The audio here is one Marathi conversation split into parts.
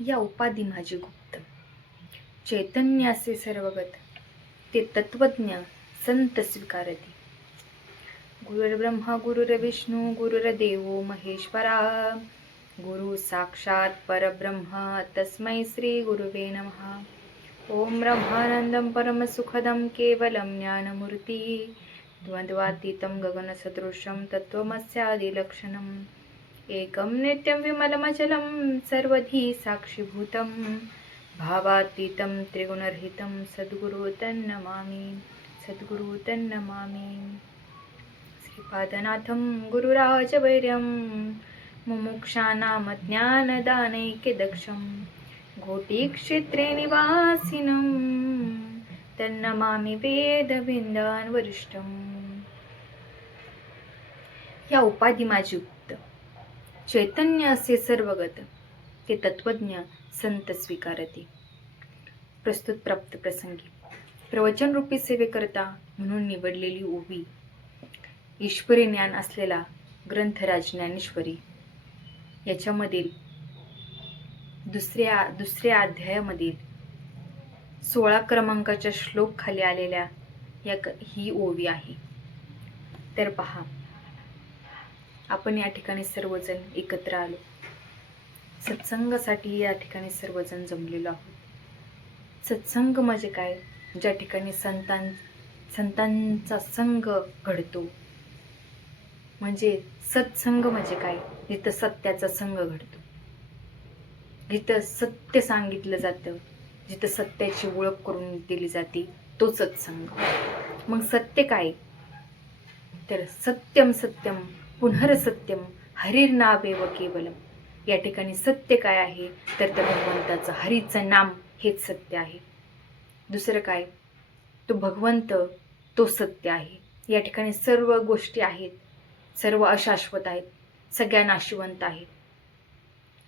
या उपाधी माझी गुप्त, चैतन्य असे सर्वगत, ते तत्वज्ञ संत स्वीकारती. गुरुर्ब्रह्मा गुरुर्विष्णू गुरुर्देवो महेश्वरा, गुरु साक्षात परब्रह्म तस्मै श्री गुरुवे नमः. ओम ब्रह्मानंदं परमसुखदं केवलं ज्ञानमूर्ति, द्वंद्वातीतं गगनसदृशं तत्त्वमस्यादिलक्षणम्, एकं नित्यं विमलमचलं सर्वधी साक्षीभूतं, भावातीतं त्रिगुणरहितं सद्गुरु तन्नमामि, सद्गुरु तन्नमामि. श्रीपादनाथं गुरुराजवैर्यं मुमुक्षाणां ज्ञानदानैक्यदक्षं, घोटीक्षेत्रे निवासिनं तन्नमामि वेदविंदान् वरिष्ठम्. या उपाधी माझी गुप्त, चैतन्य असे सर्वगत, ते तत्वज्ञ संत स्वीकारती. प्रस्तुत प्राप्त प्रसंगी प्रवचन रूपी सेवेकरता म्हणून निवडलेली ओवी, ईश्वरी ज्ञान असलेला ग्रंथराज ज्ञानेश्वरी याच्यामधील दुसऱ्या अध्यायामधील 16 क्रमांकाच्या श्लोक खाली आलेल्या ही ओवी आहे. तर पहा, आपण या ठिकाणी सर्वजण एकत्र आलो, सत्संगासाठी या ठिकाणी सर्वजण जमलेलो आहोत. सत्संग म्हणजे काय? ज्या ठिकाणी संतांचा संग घडतो. म्हणजे सत्संग म्हणजे काय? जिथं सत्याचा संग घडतो, जिथं सत्य सांगितलं जातं, जिथं सत्याची ओळख करून दिली जाते, तो सत्संग. मग सत्य काय? तर सत्यम सत्यम पुनर्सत्यम हरिर्नावेव केवलम. या ठिकाणी सत्य काय आहे? तर त्या भगवंताचं, हरीचं नाम हेच सत्य आहे. दुसरं काय? तो भगवंत, तो सत्य आहे. या ठिकाणी सर्व गोष्टी आहेत, सर्व अशाश्वत आहेत, सगळ्या नाशिवंत आहेत.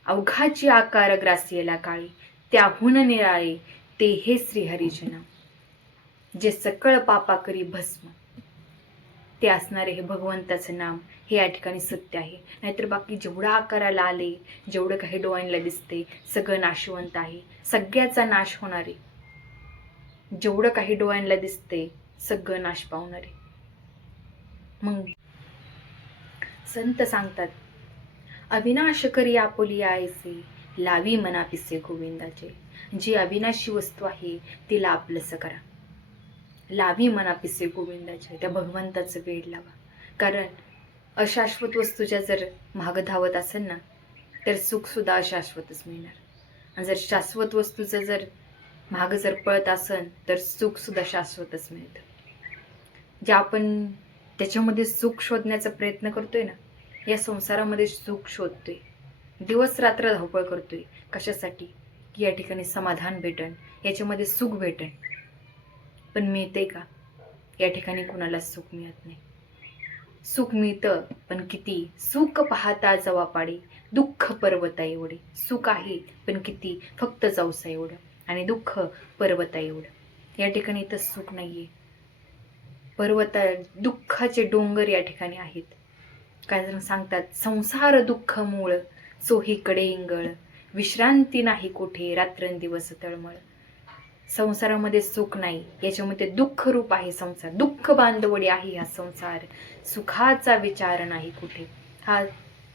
अवघाची आकार ग्रासियला काळी, त्याहून निराळे ते हे श्रीहरीचे नाम, जे सकळ पापा करी भस्म. ते असणारे हे भगवंताचं नाम हे या ठिकाणी सत्य आहे. नाहीतर बाकी जेवढं आकाराला आले, जेवढं काही डोळ्यांना दिसते, सगळं नाशवंत आहे, सगळ्याचा नाश होणार आहे. जेवढं काही डोळ्यांना दिसते सगळं नाश पावणार आहे. मग संत सांगतात, अविनाश करी आपुली आयसे, लावी मना पिसे गोविंदाचे. जी अविनाशी वस्तू आहे तिला आपलंसं करा, लावी मना पिसे गोविंदाचे. त्या भगवंताचं वेड लावा. कारण अशाश्वत वस्तूच्या जर माग धावत असेल ना, तर सुख सुद्धा अशाश्वतच मिळणार. आणि जर शाश्वत वस्तूचं जर माग जर पळत असेल तर सुख सुद्धा शाश्वतच मिळतं. जे आपण त्याच्यामध्ये सुख शोधण्याचा प्रयत्न करतोय ना, या संसारामध्ये सुख शोधतोय, दिवस रात्र धावपळ करतोय. कशासाठी? की या ठिकाणी समाधान भेटन, याच्यामध्ये सुख भेटन. पण मिळते का? या ठिकाणी कुणाला सुख मिळत नाही. सुख मिळतं पण किती? सुख पाहता जवा पाडी, दुःख पर्वता एवढे. सुख आहे पण किती? फक्त जाऊसा एवढं, आणि दुःख पर्वता एवढं. या ठिकाणी तर सुख नाहीये, पर्वता दुःखाचे डोंगर या ठिकाणी आहेत. काय जण सांगतात, संसार दुःख मूळ, सोहीकडे इंगळ, विश्रांती नाही कोठे, रात्रंदिवस तळमळ. संसारामध्ये सुख नाही, याच्यामध्ये दुःख रूप आहे संसार. दुःख बांधवडी आहे हा संसार, सुखाचा विचार नाही कुठे. हा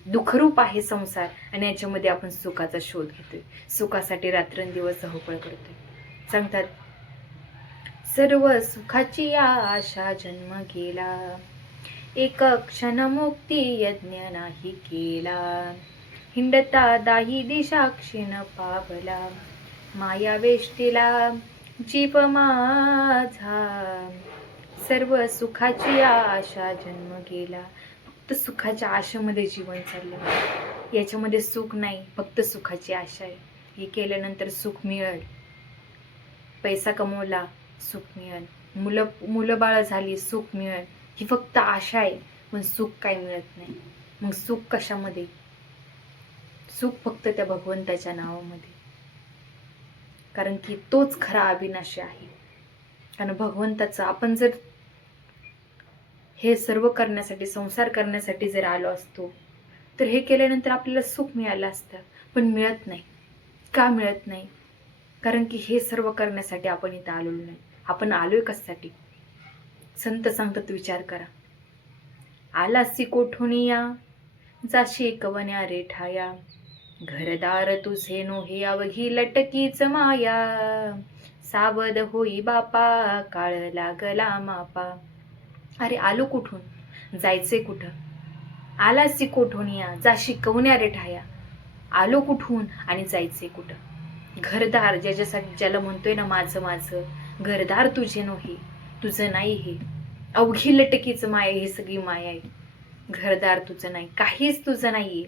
दुःखरूप आहे संसार, आणि याच्यामध्ये आपण सुखाचा शोध घेतोय, सुखासाठी रात्रंदिवस धावपळ करतोय. सांगतात, सर्व सुखाची आशा जन्म गेला, एक क्षण मुक्ती यज्ञ नाही केला, हिंडता दाही दिशा क्षीण पावला, माया वेष्टीला जीव माझा, सर्व सुखाची आशा जन्म गेला. फक्त सुखाच्या आशेमध्ये जीवन चाललं, याच्यामध्ये सुख नाही, फक्त सुखाची आशा आहे. हे केल्यानंतर सुख मिळेल, पैसा कमवला सुख मिळेल, मुलं बाळ झाली सुख मिळेल, ही फक्त आशा आहे. पण सुख काय मिळत नाही. मग सुख कशामध्ये? सुख फक्त त्या भगवंताच्या नावामध्ये. कारण की तोच खरा अविनाशी आहे. कारण भगवंताचं आपण जर हे सर्व करण्यासाठी, संसार करण्यासाठी जर आलो असतो, तर हे केल्यानंतर आपल्याला सुख मिळालं असतं, पण मिळत नाही. का मिळत नाही? कारण की हे सर्व करण्यासाठी आपण इथं आलेलो नाही. आपण आलोय कशासाठी? संत सांगतात विचार करा. आलासी कोठुनिया जाशी कवन्या रेठाया, घरदार तुझे नोहे अवघी लटकीच माया, सावध होई बापा काळ लागला मापा. अरे आलो कुठून, जायचे कुठं? आलासी कोठुनिया जाशी कवन्या रेठाया, आलो कुठून आणि जायचे कुठं? घरदार ज्याच्यासाठी ज्याला म्हणतोय ना माझं माझं, घरदार तुझे नोहे, तुझं नाही हे, अवघी लटकीच माया, ही सगळी माया आहे. घरदार तुझं नाही, काहीच तुझं नाहीये.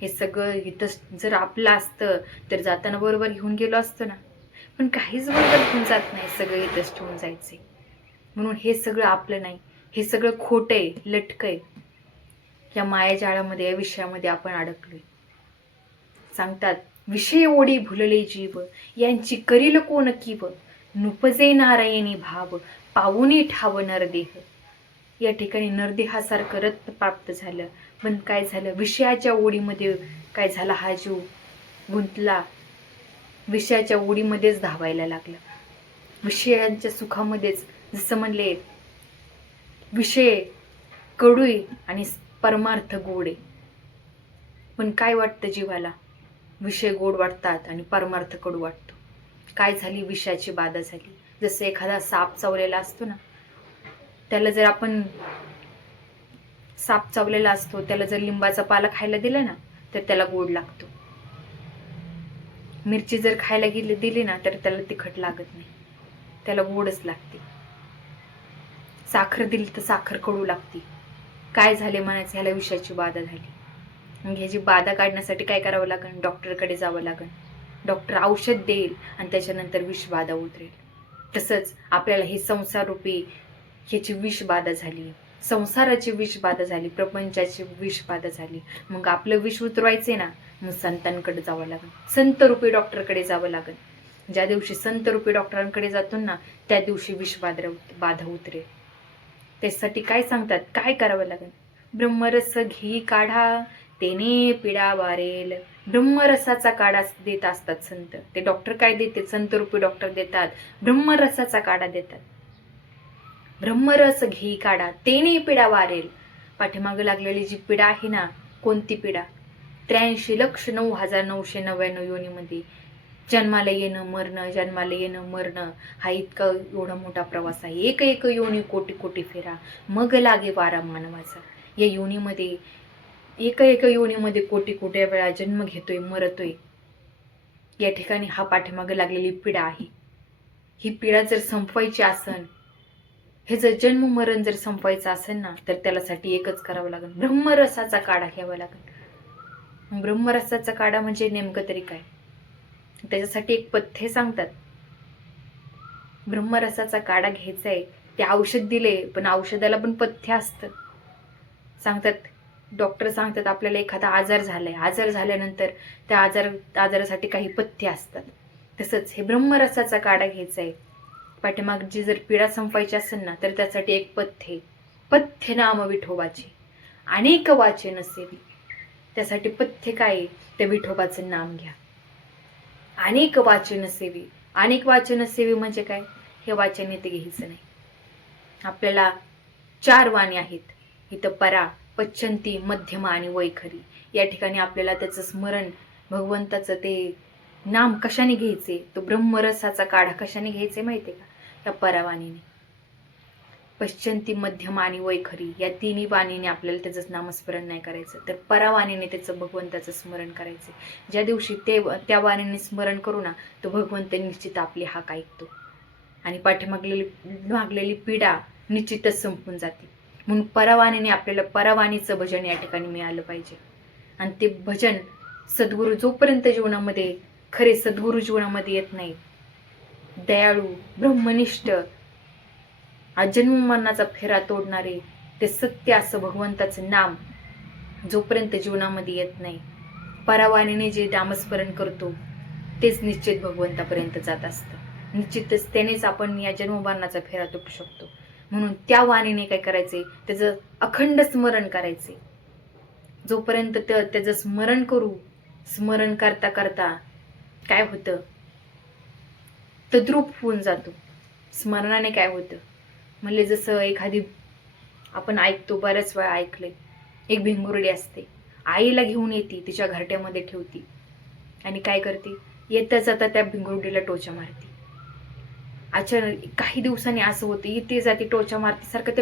हे सगळं इथं जर आपलं असतं तर जाताना बरोबर घेऊन गेलो असतो ना, पण काहीच बरोबर घेऊन जात नाही, सगळं इथंच ठेवून जायचे. म्हणून हे सगळं आपलं नाही, हे सगळं खोटं आहे, लटकं आहे. या मायाजाळामध्ये, या विषयामध्ये आपण अडकलोय. सांगतात विषय ओढी भुलले जीव, यांची करील कोण कीव, नुपजे नारायणी भाव, पावुनी ठाव नरदेह. या ठिकाणी नरदेहासारखं रत्न प्राप्त झालं, पण काय झालं? विषयाच्या ओढीमध्ये काय झाला? हा जीव गुंतला, विषयाच्या ओढीमध्येच धावायला लागला. विषयांच्या सुखामध्येच, जसं म्हणले विषय कडूय आणि परमार्थ गोडे. पण काय वाटतं जीवाला? विषय गोड वाटतात आणि परमार्थ कडू वाटतो. काय झाली? विषयाची बाधा झाली. जसं एखादा साप चावलेला असतो ना, त्याला जर आपण साप चावलेला असतो, त्याला जर लिंबाचा पाला खायला दिला ना तर त्याला गोड लागतो. मिरची जर खायला दिली ना तर त्याला तिखट लागत नाही, त्याला गोडच लागते. साखर दिली तर साखर कडू लागते. काय झाले म्हणायचं? ह्याला विषयाची बाधा झाली. मग ह्याची बाधा काढण्यासाठी काय करावं लागेल? डॉक्टरकडे जावं लागेल. डॉक्टर औषध देईल आणि त्याच्यानंतर विषबाधा उतरेल. तसंच आपल्याला हे संसार रूपी ह्याची विषबाधा झाली, संसाराची विषबाधा झाली, प्रपंचाची विषबाधा झाली. मग आपलं विष उतरवायचे ना, मग संतांकडे जावं लागेल, संत रूपी डॉक्टरकडे जावं लागेल. ज्या दिवशी संत रूपी डॉक्टरांकडे जातो ना, त्या दिवशी विषबाधा उतरेल. त्यासाठी काय सांगतात? काय करावं लागेल? ब्रह्मरस घी काढा, तेने पिढा वारेल. ब्रह्मरसाचा काढा देत असतात संत. ते डॉक्टर काय देते? संत रूपी डॉक्टर देतात, ब्रह्मरसाचा काढा देतात. ब्रह्मरस घी काढा, तेने पिढा वारेल. पाठीमागे लागलेली जी पिढा आहे ना, कोणती पिढा? 83,09,999 योनीमध्ये जन्माला येणं मरणं, जन्माला येणं मरणं, हा इतका एवढा मोठा प्रवास आहे. एक एक योनी कोटी कोटी फेरा, मग लागे वारा मानवाचा. या योनीमध्ये, एक एक योनीमध्ये कोटी कोटी वेळा जन्म घेतोय, मरतोय. या ठिकाणी हा पाठीमागे लागलेली पिढा आहे. ही पिढा जर संपवायची असेल, हे जर जन्म मरण जर संपवायचं असेल ना, तर त्यासाठी एकच करावं लागेल, ब्रह्मरसाचा काढा घ्यावा लागेल. ब्रह्मरसाचा काढा म्हणजे नेमकं तरी काय? त्याच्यासाठी एक पथ्य सांगतात. ब्रह्मरसाचा काढा घ्यायचा आहे, ते औषध दिले, पण औषधाला पण पथ्य असतं. सांगतात, डॉक्टर सांगतात आपल्याला एखादा आजार झालाय, आजार झाल्यानंतर त्या आजारासाठी काही पथ्य असतात. तसंच हे ब्रह्मरसाचा काढा घ्यायचा आहे. पाठीमागची जर पिढा संपायची असेल ना, तर त्यासाठी एक पथ्य नाम विठोबाचे अनेक वाचन सेवी. त्यासाठी पथ्य काय? ते विठोबाचं नाम घ्या. अनेक वाचन सेवी. अनेक वाचन सेवी म्हणजे काय? हे वाचन येते घ्यायचं नाही. आपल्याला 4 वाणी आहेत इथं, परा, पच्चंती, मध्यमा आणि वैखरी. या ठिकाणी आपल्याला त्याचं स्मरण, भगवंताचं ते नाम कशाने घ्यायचे? तो ब्रह्मरसाचा काढा कशाने घ्यायचे माहितीये का? या परावाणीने. पश्चंती, मध्यमा आणि वैखरी या तिन्ही वाणीने आपल्याला त्याचं नामस्मरण नाही करायचं, तर परावाणीने त्याचं भगवंताचं स्मरण करायचं. ज्या दिवशी त्या वाणीने स्मरण करू ना, तो भगवंत निश्चित आपली हाक ऐकतो आणि मागलेली पीडा निश्चितच संपून जाते. म्हणून परावाणीने आपल्याला परावाणीचं भजन या ठिकाणी मिळालं पाहिजे. आणि ते भजन सद्गुरू जोपर्यंत जीवनामध्ये, खरे सद्गुरू जीवनामध्ये येत नाही, दयाळू, ब्रह्मनिष्ठ, जन्म मरणाचा फेरा तोडणारे, ते सत्य असं भगवंताचं नाम जोपर्यंत जीवनामध्ये येत नाही, परावाणीने जे नामस्मरण करतो तेच निश्चित भगवंतापर्यंत जात असतं. निश्चितच त्यानेच आपण या जन्ममरणाचा फेरा तोडू शकतो. म्हणून त्या वाणीने काय करायचे? त्याचं अखंड स्मरण करायचे. जोपर्यंत त्याचं स्मरण करता करता काय होतं, तद्रूप होऊन जातो. स्मरणाने काय होतं म्हणजे जसं एखादी आपण ऐकतो, बऱ्याच वेळा ऐकलंय, एक भिंगुरडी असते, आईला घेऊन येते, तिच्या घरट्यामध्ये ठेवती आणि काय करते, येता जाता त्या भिंगुरडीला टोचा मारते. अचानक काही दिवसांनी असं होतं, इथे जाते टोचा मारते, सारखं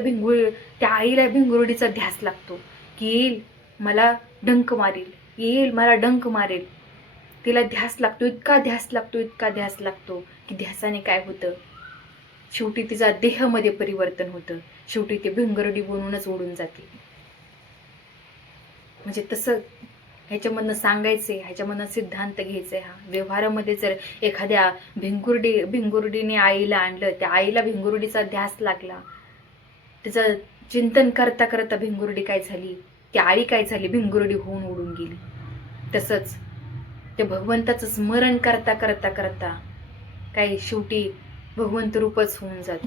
त्या आईला भिंगुरडीचा ध्यास लागतो की येईल मला डंक मारेल, येईल मला डंक मारेल. तिला ध्यास लागतो, इतका ध्यास लागतो, इतका ध्यास लागतो की ध्यासाने काय होतं, शेवटी तिचा देहामध्ये परिवर्तन होतं, शेवटी ती भिंगुरडी बनूनच उडून जाते. म्हणजे तसं ह्याच्यामधनं सांगायचंय, ह्याच्यामधनं सिद्धांत घ्यायचंय हा. व्यवहारामध्ये जर एखाद्या भिंगुरडीने आईला आणलं, त्या आईला भिंगुरडीचा ध्यास लागला, तिचं चिंतन करता करता भिंगुरडी काय झाली, ती आळी काय झाली, भिंगुरडी होऊन उडून गेली. तसंच ते भगवंताचं स्मरण करता करता करता काही शेवटी भगवंत रूपच होऊन जातो.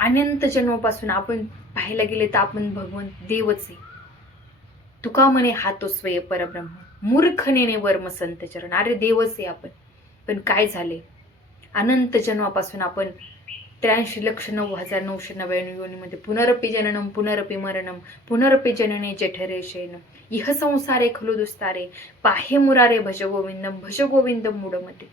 अनंत जन्मापासून आपण पाहायला गेले तर आपण भगवंत देवच आहे. तुका म्हणे हातो स्वय परब्रह्म, मूर्खनेने वर्म संत चरण. अरे देवच आहे आपण, पण काय झाले, अनंत जन्मापासून आपण 83,09,999 योनीमध्ये पुनरपी जननम पुनरपी मरणम पुनरपी जनने जठरे शयनम इह संसारे खलु दुस्तारे पाहे मुरारे भज गोविंदम मूढमते.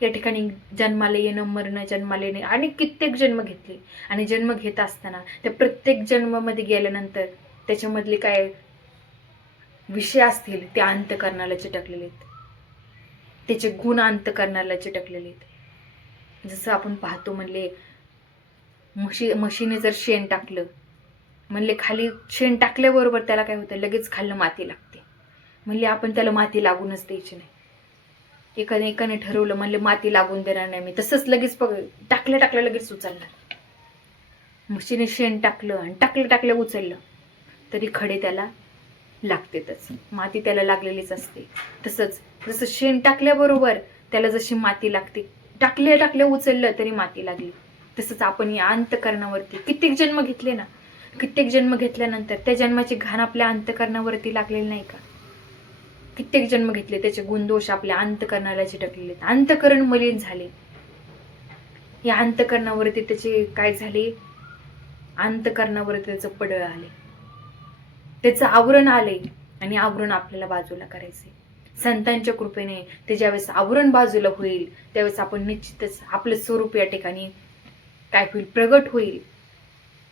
या ठिकाणी जन्माला येणं, मरणं, जन्माला येणे आणि कित्येक जन्म घेतले, आणि जन्म घेत असताना त्या प्रत्येक जन्मामध्ये गेल्यानंतर त्याच्यामधले काय विषय असतील ते अंतकरणाला चिटकलेले आहेत, त्याचे गुण अंतकरणाला चिटकलेले आहेत. जसं आपण पाहतो, म्हणले म्हशीने जर शेण टाकलं, म्हणले खाली शेण टाकल्याबरोबर त्याला काय होतं, लगेच खाल्लं माती लागते. म्हणले आपण त्याला माती लागूनच द्यायची नाही. एकाने ठरवलं, म्हणले माती लागून देणार नाही मी, तसंच लगेच टाकल्या लगेच उचलणार. म्हशीने शेण टाकलं आणि टाकलं उचललं तरी खडे त्याला लागतेच, माती त्याला लागलेलीच असते. तसंच जसं शेण टाकल्याबरोबर त्याला जशी माती लागते, टाकल्या उचललं तरी माती लागली. तसंच आपण या अंतकरणावरती कित्येक जन्म घेतले ना, कित्येक जन्म घेतल्यानंतर त्या जन्माची घाण आपल्या अंतकरणावरती लागलेली नाही का? कित्येक जन्म घेतले, त्याचे गुणदोष आपल्या अंतकरणाला चिटकलेले, अंतकरण मलिन झाले. या अंतकरणावरती त्याचे काय झाले, अंतकरणावरती त्याचं पडळ आले, त्याचं आवरण आले, आणि आवरण आपल्याला बाजूला करायचे. संतांच्या कृपेने ते ज्यावेळेस आवरण बाजूला होईल त्यावेळेस आपण निश्चितच आपलं स्वरूप या ठिकाणी काय होईल, प्रगट होईल.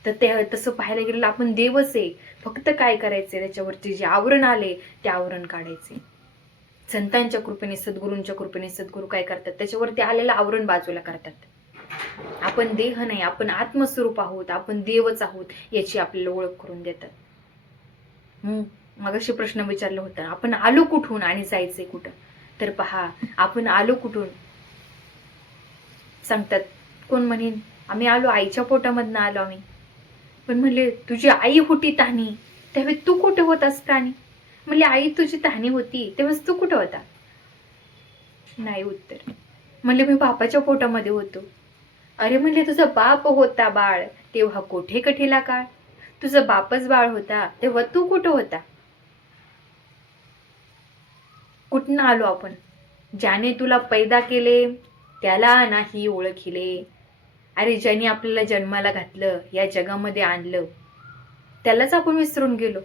तर ते तसं पाहायला गेलेलं आपण देवच आहे, फक्त काय करायचे, त्याच्यावरती जे आवरण आले ते आवरण काढायचे. संतांच्या कृपेने, सद्गुरूंच्या कृपेने सद्गुरू काय करतात, त्याच्यावरती आलेलं आवरण बाजूला करतात. आपण देह नाही, आपण आत्मस्वरूप आहोत, आपण देवच आहोत याची आपल्याला ओळख करून देतात. मगाशी प्रश्न विचारला होता, आपण आलो कुठून आणि जायचंय कुठं? तर पहा, आपण आलो कुठून सांगतात, कोण म्हणेन आम्ही आलो आईच्या पोटामधनं आलो आम्ही. पण म्हणले तुझी आई होती तहानी, त्यावेळेस तू कुठे होतास तानी? म्हणले आई तुझी तहानी होती त्यावेळेस तू कुठं होता? नाही उत्तर. म्हणले मी बापाच्या पोटामध्ये होतो. अरे म्हणले तुझा बाप होता बाळ तेव्हा कोठे कठीला काळ, तुझा बापच बाळ होता तेव्हा तू कुठं होता? कुठून आलो आपण? ज्याने तुला पैदा केले त्याला नाही ओळखिले. अरे ज्याने आपल्याला जन्माला घातलं, या जगामध्ये आणलं, त्यालाच आपण विसरून गेलो.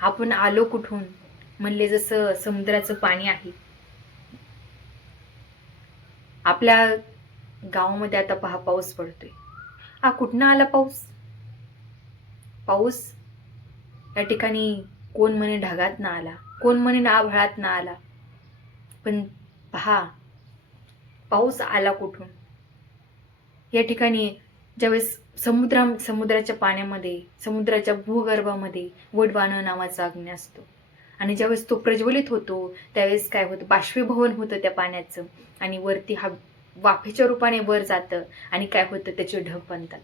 आपण आलो कुठून? म्हणले जसं समुद्राचं पाणी आहे. आपल्या गावामध्ये आता पहा पाऊस पडतोय. कुठनं आला पाऊस? पाऊस या ठिकाणी कोण म्हणे ढगात ना आला, कोण म्हणे आभाळात ना आला. पण पहा पाऊस आला कुठून? या ठिकाणी ज्यावेळेस समुद्राच्या पाण्यामध्ये, समुद्राच्या भूगर्भामध्ये वडवाणं नावाचा अग्नी असतो, आणि ज्यावेळेस तो प्रज्वलित होतो त्यावेळेस काय होतं, बाष्पीभवन होतं त्या पाण्याचं, आणि वरती हा वाफेच्या रूपाने वर जातं, आणि काय होतं, त्याचे ढग बनतात.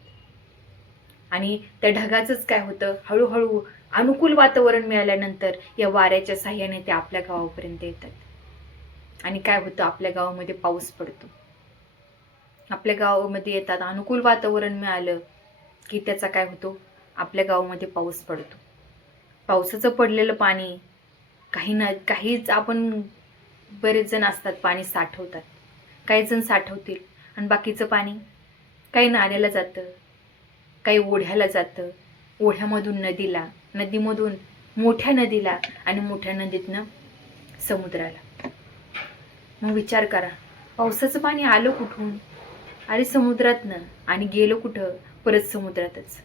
आणि त्या ढगाचंच काय होतं, हळूहळू अनुकूल वातावरण मिळाल्यानंतर या वाऱ्याच्या साह्याने ते आपल्या गावापर्यंत येतात, आणि काय होतं, आपल्या गावामध्ये पाऊस पडतो. आपल्या गावामध्ये येतात, अनुकूल वातावरण मिळालं की त्याचा काय होतो, आपल्या गावामध्ये पाऊस पडतो. पावसाचं पडलेलं पाणी काहीच आपण बरेच जण असतात पाणी साठवतात, काही जण साठवतील आणि बाकीचं पाणी काही नाल्याला जातं, काही ओढ्याला जातं, ओढ्यामधून नदीला, नदीमधून मोठ्या नदीला आणि मोठ्या नदीतनं समुद्राला. मग विचार करा, पावसाचं पाणी आलं कुठून? अरे समुद्रातनं, आणि गेलो कुठं? परत समुद्रातच.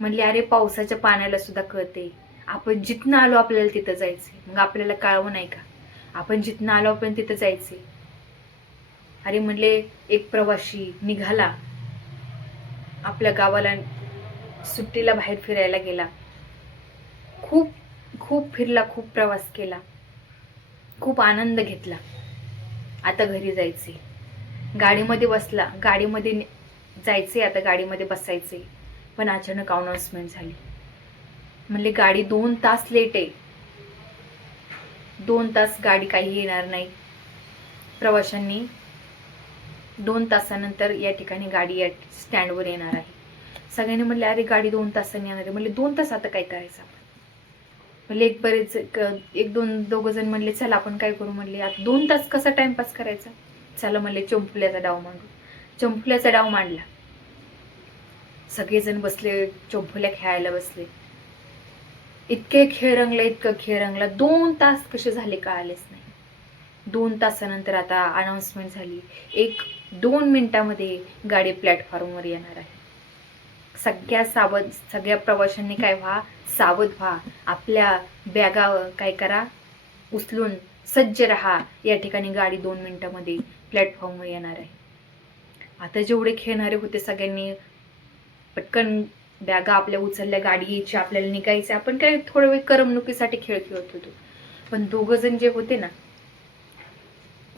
म्हणले अरे पावसाच्या पाण्याला सुद्धा कळते, आपण जिथनं आलो आपल्याला तिथं जायचंय. मग आपल्याला कळवं नाही का आपण जिथनं आलो आपण तिथं जायचंय? अरे म्हणले एक प्रवासी निघाला, आपल्या गावाला सुट्टीला बाहेर फिरायला गेला, खूप खूप फिरला, खूप प्रवास केला, खूप आनंद घेतला, आता घरी जायचे. गाडीमध्ये बसला, गाडीमध्ये जायचे, आता गाडीमध्ये बसायचे. पण अचानक अनाउन्समेंट झाली, म्हणले गाडी 2 तास लेट आहे, 2 तास गाडी काही येणार नाही. प्रवाशांनी 2 तासानंतर या ठिकाणी गाडी या स्टँडवर येणार आहे. सगळ्यांनी म्हणले अरे गाडी 2 तासांनी येणार आहे. म्हणले 2 तास आता काय करायचं आपण? म्हणले एक दोन दोघं जण म्हणले चला आपण काय करू, म्हणले आता 2 तास कसा टाइमपास करायचा, चला म्हणले चंपुल्याचा डाव मांडू. चंपुल्याचा डाव मांडला, सगळेजण बसले, चंपुल्या खेळायला बसले. इतके खेळ रंगला, इतकं खेळ रंगला, 2 तास कसे झाले कळालेच नाही. 2 तासानंतर आता अनाउन्समेंट झाली, 1-2 मिनिटामध्ये गाडी प्लॅटफॉर्मवर येणार आहे. सगळ्या प्रवाशांनी काय व्हा, सावध व्हा, आपल्या बॅगा काय करा, उचलून सज्ज राहा, या ठिकाणी गाडी 2 मिनिटामध्ये प्लॅटफॉर्मवर येणार आहे. आता जेवढे खेळणारे होते सगळ्यांनी पटकन बॅगा आपल्या उचलल्या, गाडी यायची, आपल्याला निघायचं. आपण काय थोडा वेळ करमणुकीसाठी खेळ खेळत होतो, पण दोघं जण जे होते ना,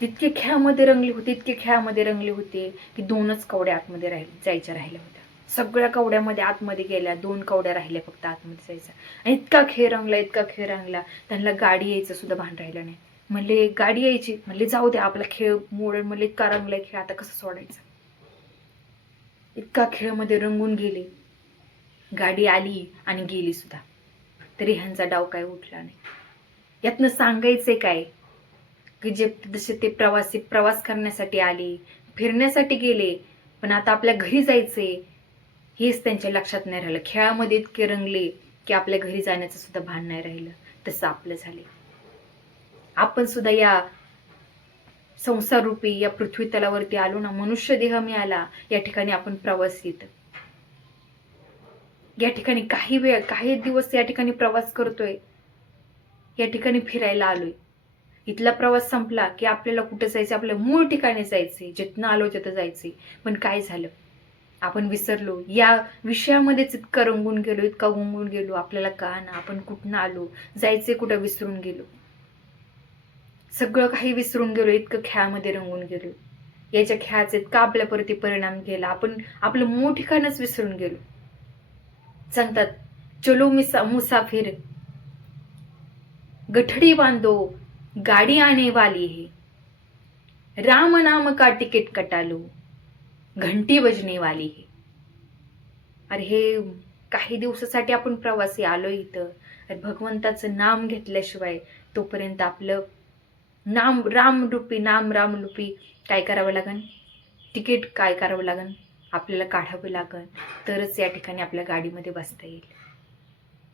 इतके खेळामध्ये रंगले होते, इतके खेळामध्ये रंगले होते की 2च कवड्या आतमध्ये जायच्या राहिल्या होत्या. सगळ्या कवड्यामध्ये आतमध्ये गेल्या, 2 कवड्या राहिल्या फक्त आतमध्ये जायच्या. आणि इतका खेळ रंगला, इतका खेळ रंगला, त्यांना गाडी यायचं सुद्धा भान राहिलं नाही. म्हणले गाडी यायची, म्हणले जाऊ द्या आपला खेळ मोडून, म्हणले इतका रंगलाय खेळ, आता कसं सोडायचं. इतका खेळमध्ये रंगून गेले, गाडी आली आणि गेली सुद्धा, तरी ह्यांचा डाव काय उठला नाही. यातनं सांगायचंय काय की जसे ते प्रवासी प्रवास करण्यासाठी आले, फिरण्यासाठी गेले, पण आता आपल्या घरी जायचे हेच त्यांच्या लक्षात नाही राहिलं. खेळामध्ये इतके रंगले की आपल्या घरी जाण्याचं सुद्धा भान नाही राहिलं. तसं आपलं झाले. आपण सुद्धा या संसार रूपी या पृथ्वी तलावरती आलो ना, मनुष्य देह मिळाला, या ठिकाणी आपण प्रवासीत, या ठिकाणी काही दिवस या ठिकाणी प्रवास करतोय, या ठिकाणी फिरायला आलोय. इथला प्रवास संपला की आपल्याला कुठे जायचं, आपल्या मूळ ठिकाणी जायचंय, जिथनं आलो तिथं जायचंय. पण काय झालं, आपण विसरलो, या विषयामध्येच इतकं रंगून गेलो, इतका गुंगून गेलो, आपल्याला कळना आपण कुठनं आलो, जायचंय कुठं विसरून गेलो. सगळं काही विसरून गेलो, इतकं खेळामध्ये रंगून गेलो. याच्या खेळाचा इतका आपल्यावरती परिणाम केला, आपण आपलं मूळ ठिकाणच विसरून गेलो. सांगतात चलो मुसाफिर गठडी बांधो गाडी आने वाली है, राम नाम का तिकीट कटा लो घंटी बजने वाली है. अरे हे काही दिवसासाठी आपण प्रवासी आलो इथं, भगवंताचं नाम घेतल्याशिवाय तोपर्यंत आपलं नाम रामरूपी काय करावं लागन, तिकीट काय करावं लागन, आपल्याला काढावं लागन, तरच या ठिकाणी आपल्या गाडीमध्ये बसता येईल.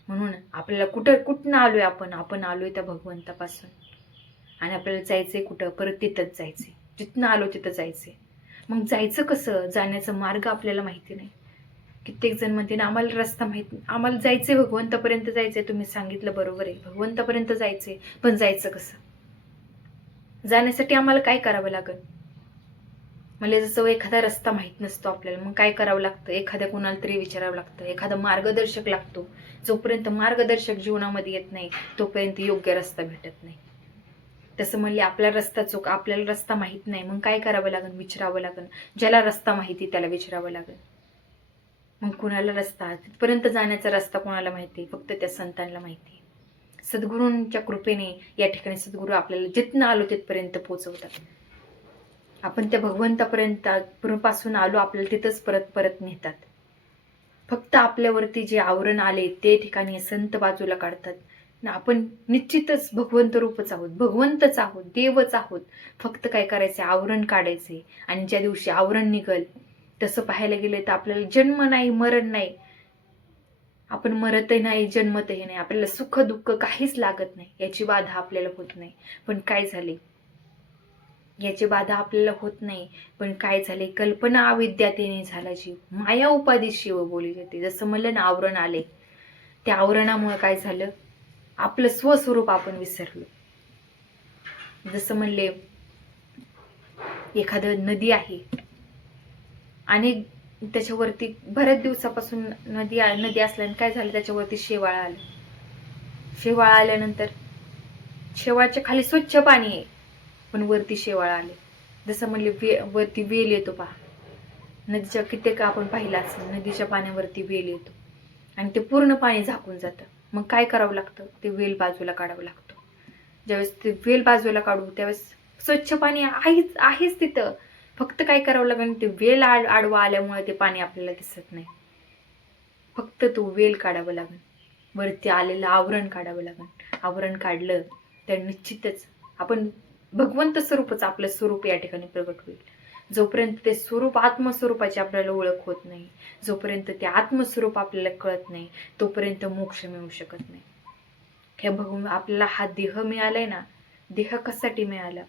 म्हणून आपल्याला कुठनं आलोय, आपण आलोय त्या भगवंतापासून, आणि आपल्याला जायचंय कुठं, परत तिथंच जायचंय, जिथनं आलो तिथं जायचंय. मग जायचं कसं, जाण्याचा मार्ग आपल्याला माहिती नाही. कित्येक जण म्हणते ना आम्हाला रस्ता माहित नाही, आम्हाला जायचंय भगवंतापर्यंत जायचंय. तुम्ही सांगितलं बरोबर आहे, भगवंतापर्यंत जायचंय, पण जायचं कसं, जाण्यासाठी आम्हाला काय करावं लागेल. म्हणजे जसं एखादा रस्ता माहित नसतो आपल्याला, मग काय करावं लागतं, एखाद्या कोणाला तरी विचारावं लागतं, एखादा मार्गदर्शक लागतो. जोपर्यंत मार्गदर्शक जीवनामध्ये येत नाही तोपर्यंत योग्य रस्ता भेटत नाही. तसं म्हणले आपला रस्ता चूक, आपल्याला रस्ता माहित नाही, मग काय करावं लागेल, विचारावं लागेल. ज्याला रस्ता माहिती त्याला विचारावं लागेल. मग कुणाला रस्ता, तिथपर्यंत जाण्याचा रस्ता कोणाला माहिती, फक्त त्या संतांना माहिती. सद्गुरूंच्या कृपेने या ठिकाणी सद्गुरू आपल्याला जिथनं आलो तिथपर्यंत पोहोचवतात. आपण त्या भगवंतापर्यंत पासून आलो, आपल्याला तिथंच परत नेतात. फक्त आपल्यावरती जे आवरण आले ते ठिकाणी संत बाजूला काढतात. ना आपण निश्चितच भगवंत रूपच आहोत, भगवंतच आहोत, देवच आहोत. फक्त काय करायचं, आवरण काढायचंय. आणि ज्या दिवशी आवरण निघल, तसं पाहायला गेलं तर आपल्याला जन्म नाही, मरण नाही, आपण मरतही नाही, जन्मतही नाही, आपल्याला सुख दुःख काहीच लागत नाही, याची बाधा आपल्याला होत नाही. पण काय झाले, याची बाधा आपल्याला होत नाही, पण काय झाले, कल्पना अविद्यातेने झाला जीव, माया उपाधी शिव बोली जाते. जसं म्हणलं ना, आवरण आले, त्या आवरणामुळे काय झालं, आपलं स्वस्वरूप आपण विसरलो. जसं म्हणले, एखादं नदी आहे आणि त्याच्यावरती बऱ्याच दिवसापासून नदी असल्याने काय झालं, त्याच्यावरती शेवाळ आलं. शेवाळ आल्यानंतर शेवाळच्या खाली स्वच्छ पाणी आहे, पण वरती शेवाळ आले. जसं म्हणले, वरती वेल येतो पहा, नदीच्या कित्येक आपण पाहिलं असेल, नदीच्या पाण्यावरती वेल येतो आणि ते पूर्ण पाणी झाकून जातं. मग काय करावं लागतं, ते वेल बाजूला काढावं लागतं. ज्यावेळेस ते वेल बाजूला काढू, त्यावेळेस स्वच्छ पाणी आहेच तिथं. फक्त काय करावं लागेल, ते वेल आडवा आल्यामुळे ते पाणी आपल्याला दिसत नाही. फक्त तो वेल काढावं लागेल, वरती आलेलं आवरण काढावं लागेल. आवरण काढलं तर निश्चितच आपण भगवंत स्वरूपच, आपलं स्वरूप या ठिकाणी प्रगट होईल. जोपर्यंत ते स्वरूप, आत्मस्वरूपाची आपल्याला ओळख होत नाही, जोपर्यंत ते आत्मस्वरूप आपल्याला कळत नाही, तोपर्यंत मोक्ष मिळू शकत नाही. हे आपल्याला हा देह मिळालाय ना, देह कशासाठी मिळाला,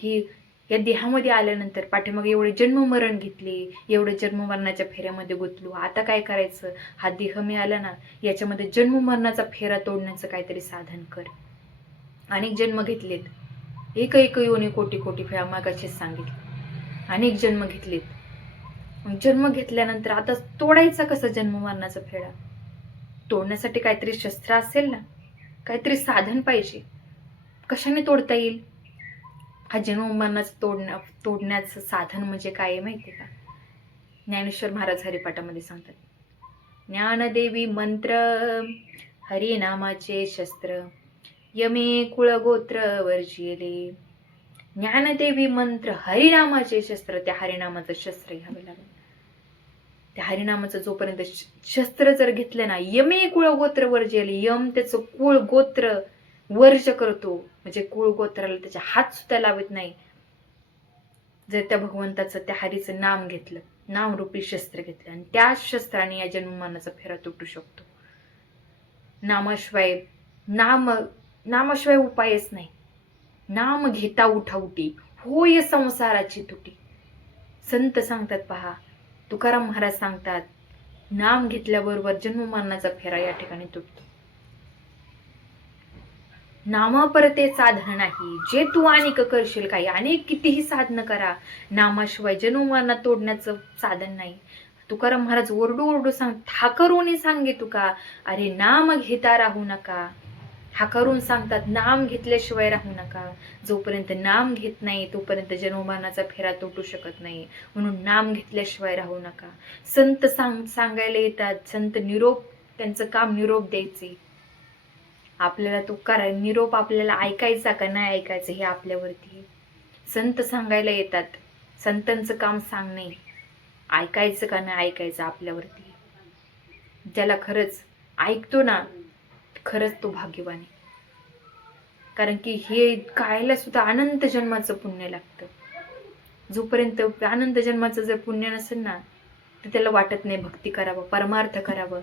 की या देहामध्ये आल्यानंतर पाठीमागे एवढे जन्म मरण घेतले, एवढे जन्म मरणाच्या फेऱ्यामध्ये गुंतलो. आता काय करायचं, हा देह मिळाला ना, याच्यामध्ये जन्म मरणाचा फेरा तोडण्याचं काहीतरी साधन कर. अनेक जन्म घेतलेत, एक योनी कोटी कोटी फेरा, मागाशीच सांगितलं, अनेक जन्म घेतलेत. जन्म घेतल्यानंतर आता तोडायचा कसा जन्म मरणाचा फेरा, तोडण्यासाठी काहीतरी शस्त्र असेल ना, काहीतरी साधन पाहिजे. कशाने तोडता येईल, हा जन्म मरणाचं तोडण्याचं साधन म्हणजे काय माहिती का, ज्ञानेश्वर महाराज हरिपाठामध्ये सांगतात, ज्ञानदेवी मंत्र हरिनामाचे शस्त्र, यमे कुळगोत्र वर्जिले. ज्ञानदेवी मंत्र हरिनामाचे शस्त्र, त्या हरिनामाचं शस्त्र घ्यावं लागेल. त्या हरिनामाचं जोपर्यंत शस्त्र जर घेतलं ना, यमे कुळगोत्र वर्जिले, यम त्याचं कुळ गोत्र वर्ज करतो, म्हणजे कुळ गोत्राला त्याचे हात सुद्धा लावत नाही. जर त्या भगवंताचं, त्या हरीचं नाम घेतलं, नामरूपी शस्त्र घेतलं, आणि त्या शस्त्राने या जन्ममानाचा फेरा तुटू शकतो. नामाशिवाय उपायच नाही. नाम घेता उठाउटी, होय संसाराची तुटी. संत सांगतात पहा, तुकाराम महाराज सांगतात, नाम घेतल्याबरोबर जन्ममरणाचा फेरा या ठिकाणी तुटतो. नामा परते साधन नाही, जे तू अनेक करशील काही, अनेक कितीही साधन करा, नामाशिवाय जन्ममरणात तोडण्याचं साधन नाही. तुकाराम महाराज ओरडू सांग, ठाकरूने सांगे तुका, अरे नाम घेता राहू नका. हाकारून सांगतात, नाम घेतल्याशिवाय राहू नका. जोपर्यंत नाम घेत नाही तोपर्यंत जन्ममरणाचा फेरा तुटू शकत नाही, म्हणून नाम घेतल्याशिवाय राहू नका. संत सांगायला येतात, संत निरोप, त्यांचं काम निरोप द्यायचे. आपल्याला तो निरोप आपल्याला ऐकायचा का नाही ऐकायचं हे आपल्यावरती. संत सांगायला येतात, संतांचं काम सांगणे, ऐकायचं का नाही ऐकायचं आपल्यावरती. ज्याला खरंच ऐकतो ना, खरंच तो भाग्यवान आहे. कारण की हे कळायला सुद्धा अनंत जन्माचं पुण्य लागतं. जोपर्यंत अनंत जन्माचं जर पुण्य नसेल ना, तर त्याला वाटत नाही भक्ती करावं, परमार्थ करावं,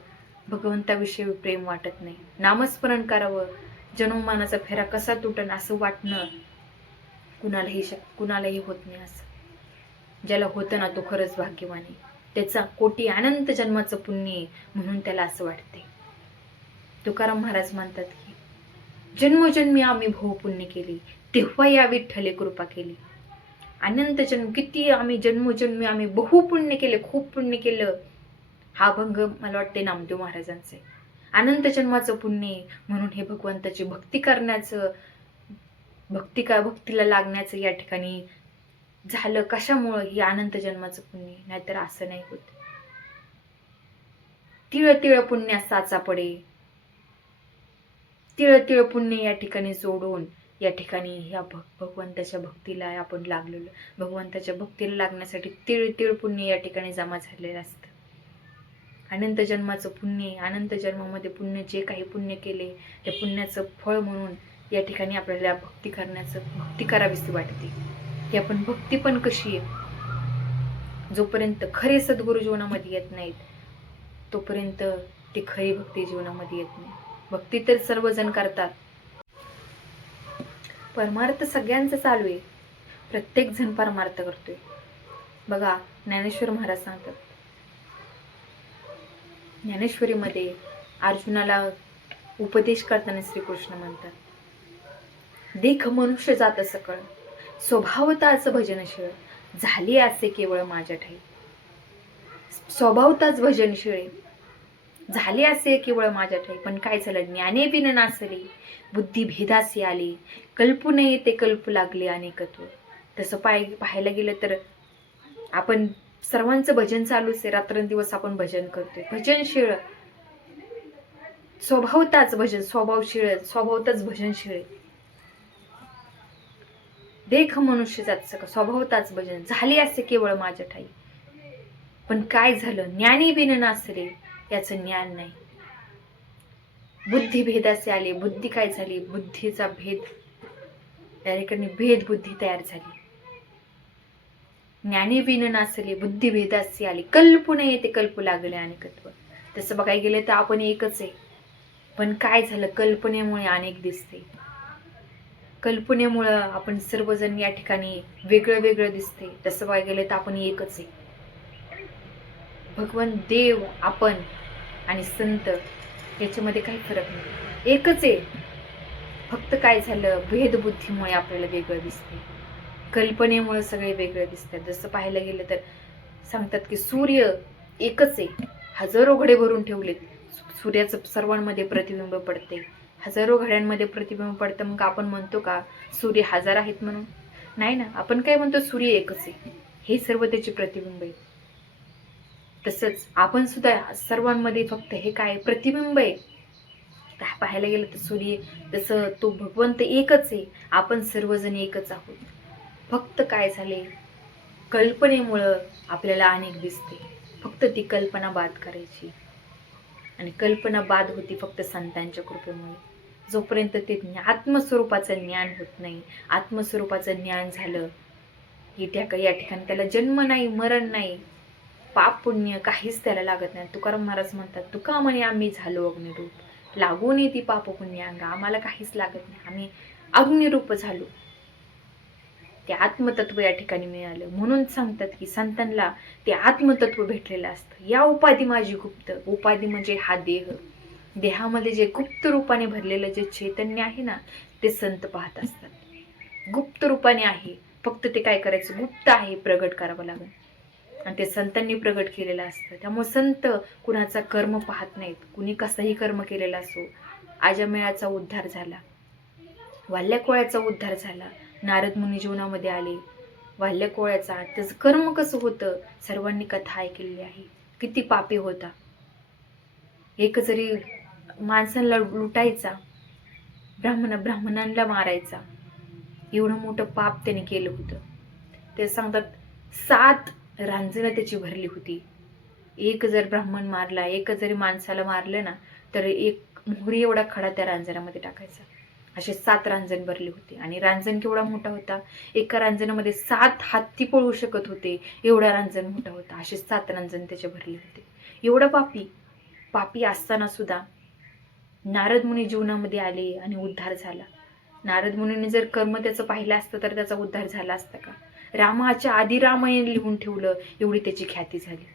भगवंताविषयी प्रेम वाटत नाही, नामस्मरण करावं. जन्ममानाचा फेरा कसा तुटन असं वाटणं कुणालाही होत नाही. असं ज्याला होतं ना, तो खरंच भाग्यवान आहे. त्याचा कोटी अनंत जन्माचं पुण्य आहे, म्हणून त्याला असं वाटते. तुकाराम महाराज म्हणतात की, जन्मोजन्मी आम्ही भवपुण्य केले, तेव्हा या विठ्ठले कृपा केली. अनंत जन्म किती आम्ही जन्मोजन्मी आम्ही बहुपुण्य केले, खूप पुण्य केलं. हा अभंग मला वाटते नामदेव महाराजांचे. अनंत जन्माचं पुण्य, म्हणून हे भगवंताची भक्ती करण्याचं, भक्तीला लागण्याचं या ठिकाणी झालं. कशामुळं, ही अनंत जन्माचं पुण्य, नाहीतर असं नाही होत. तिळ तिळ पुण्य साचा पडे, तिळ तिळ पुण्य या ठिकाणी जोडून या ठिकाणी ह्या भगवंताच्या भक्तीला आपण लागलेलो. भगवंताच्या भक्तीला लागण्यासाठी तिळ तिळ पुण्य या ठिकाणी जमा झालेलं असतं. अनंत जन्माचं पुण्य, अनंत जन्मामध्ये पुण्य जे काही पुण्य केले त्या पुण्याचं फळ म्हणून या ठिकाणी आपल्याला भक्ती करावीशी वाटते. की आपण भक्ती पण कशी आहे, जोपर्यंत खरे सद्गुरू जीवनामध्ये येत नाहीत तोपर्यंत ती खरी भक्ती जीवनामध्ये येत नाही. भक्ती तर सर्वजण करतात, परमार्थ सगळ्यांचं चालू आहे, प्रत्येक जण परमार्थ करतोय. बघा ज्ञानेश्वर महाराज सांगतात, ज्ञानेश्वरीमध्ये अर्जुनाला उपदेश करताना श्रीकृष्ण म्हणतात, देख मनुष्य जात सकळ, स्वभावताच भजनशीळ, झाली असे केवळ माझ्या ठाई. स्वभावताच भजनशीळ झाले असे केवळ माझ्या ठाई, पण काय झालं, ज्ञाने बिन नासले, बुद्धी भेदासी आली, कल्पू नये ते कल्पू लागले अनेकत्व. तसं पाहायला गेलं तर आपण सर्वांचं भजन चालूच आहे, रात्रंदिवस आपण भजन करतोय. भजनशीळ स्वभावताच भजन, स्वभावताच भजनशीळ. देख मनुष्य जात सका, स्वभावताच भजन झाले असे केवळ माझ्या ठाई, पण काय झालं, ज्ञानी बिन नासले, याचं ज्ञान नाही. बुद्धी भेदासे आले, बुद्धी काय झाली, बुद्धीचा भेद, त्या ठिकाणी भेद बुद्धी तयार झाली. ज्ञानी बिन नासले, बुद्धी भेदासी आली, कल्पू नये ते कल्पू लागले अनेकत्व. तसं बघायला गेलं तर आपण एकच आहे, पण काय झालं, कल्पनेमुळे अनेक दिसते. कल्पनेमुळं आपण सर्वजण या ठिकाणी वेगळं वेगळं दिसते. तसं बघायला गेलं तर आपण एकच आहे. भगवान, देव, आपण आणि संत याच्यामध्ये काही फरक नाही, एकच आहे. फक्त काय झालं, भेदबुद्धीमुळे आपल्याला वेगळं दिसते, कल्पनेमुळे सगळे वेगळं दिसतात. जसं पाहायला गेलं तर सांगतात की सूर्य एकच आहे, हजारो घडे भरून ठेवलेत, सूर्याचं सर्वांमध्ये प्रतिबिंब पडते, हजारो घड्यांमध्ये प्रतिबिंब पडतं. मग आपण म्हणतो का सूर्य हजार आहेत म्हणून? नाही ना, आपण काय म्हणतो, सूर्य एकच आहे, हे सर्व त्याचे प्रतिबिंब आहे. तसंच आपण सुद्धा सर्वांमध्ये फक्त हे काय प्रतिबिंब आहे. पाहायला गेलं तर सूर्य तसं तो भगवंत एकच आहे, आपण सर्वजण एकच आहोत. फक्त काय झाले, कल्पनेमुळं आपल्याला अनेक दिसते. फक्त ती कल्पना बाद करायची, आणि कल्पना बाद होती फक्त संतांच्या कृपेमुळे. जोपर्यंत ते आत्मस्वरूपाचं ज्ञान होत नाही, आत्मस्वरूपाचं ज्ञान झालं या ठिकाणी त्याला जन्म नाही, मरण नाही, पाप पुण्य काहीच त्याला लागत नाही. तुकाराम महाराज म्हणतात, तुका म्हणे आम्ही झालो अग्निरूप, लागून येते पाप पुण्य अंग, आम्हाला काहीच लागत नाही, आम्ही अग्निरूप झालो. ते आत्मतत्व या ठिकाणी मिळालं. म्हणून सांगतात की संतांना ते आत्मतत्व भेटलेलं असतं. या उपाधी माझी गुप्त, उपाधी म्हणजे हा देह, देहामध्ये जे गुप्त रूपाने भरलेलं जे चैतन्य आहे ना, ते संत पाहत असतात. गुप्त रूपाने आहे, फक्त ते काय करायचं, गुप्त आहे, प्रगट करावं लागेल, आणि ते संतांनी प्रगट केलेलं असतं. त्यामुळे संत कुणाचा कर्म पाहत नाहीत, कुणी कसाही कर्म केलेला असो. अजमेळाचा उद्धार झाला, वाल्यकोळ्याचा उद्धार झाला, नारद मुनी जीवनामध्ये आले, वाल्यकोळ्याचा त्याचं कर्म कसं होतं सर्वांनी कथा ऐकलेली आहे. किती पापी होता, एक जरी माणसांना लुटायचा, ब्राह्मणांना मारायचा, एवढं मोठं पाप त्याने केलं होतं. ते सांगतात 7 रांजणं त्याची भरली होती. एक जर ब्राह्मण मारला, एक जरी माणसाला मारलं ना, तर एक मोहरी एवढा खडा त्या रांजणामध्ये टाकायचा. असे 7 रांजण भरले होते. आणि रांजण केवढा मोठा होता, एका रांजणामध्ये 7 हत्ती पळू शकत होते, एवढा रांजण मोठा होता. असे 7 रांजण त्याचे भरले होते. एवढा पापी असताना सुद्धा नारद मुनी जीवनामध्ये आले आणि उद्धार झाला. नारद मुनीने जर कर्म त्याचं पाहिलं असतं तर त्याचा उद्धार झाला असता का? रामाच्या आधी रामायण लिहून ठेवलं, एवढी त्याची ख्याती झाली,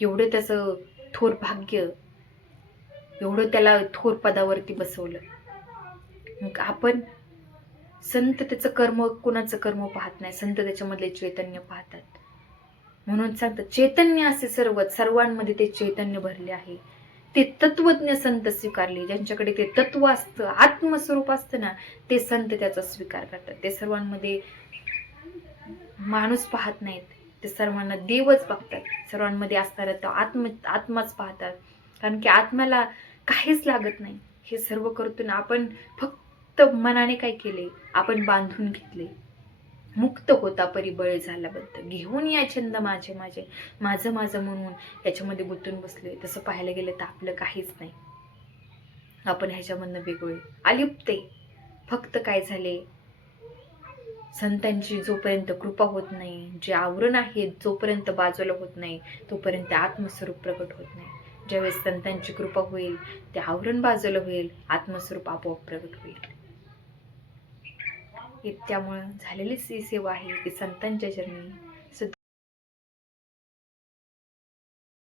एवढं त्याचं थोर भाग्य, एवढं त्याला थोर पदावरती बसवलं. मग आपण संत त्याचं कर्म, कुणाचं कर्म पाहत नाही, संत त्याच्यामधले चैतन्य पाहतात. म्हणून सांगतात चैतन्य असे सर्वांमध्ये ते चैतन्य भरले आहे. ते तत्वज्ञ संत स्वीकारले, ज्यांच्याकडे ते तत्व असतं, आत्मस्वरूप असतं ना, ते संत त्याचा स्वीकार करतात. ते सर्वांमध्ये माणूस पाहत नाहीत, ते सर्वांना देवच बघतात. सर्वांमध्ये असणारा तो आत्माच पाहतात. कारण की आत्म्याला काहीच लागत नाही, हे सर्व करतो ना आपण. फक्त मनाने काय केले, आपण बांधून घेतले, मुक्त होता परी बळी झाला बद्ध. घेऊन या छंद माझे माझे, माझं माझं म्हणून याच्यामध्ये गुंतून बसले. तसं पाहायला गेलं तर आपलं काहीच नाही, आपण ह्याच्यामधनं वेगळे अलिप्त आहे. फक्त काय झाले, संतांची जोपर्यंत कृपा होत नाही, जे आवरण आहे जोपर्यंत बाजूला होत नाही, तोपर्यंत आत्मस्वरूप प्रकट होत नाही. ज्यावेळेस संतांची कृपा होईल, ते आवरण बाजूला होईल, आत्मस्वरूप आपोआप प्रकट होईल. त्यामुळं झालेली ती सेवा आहे ती संतांच्या चरणी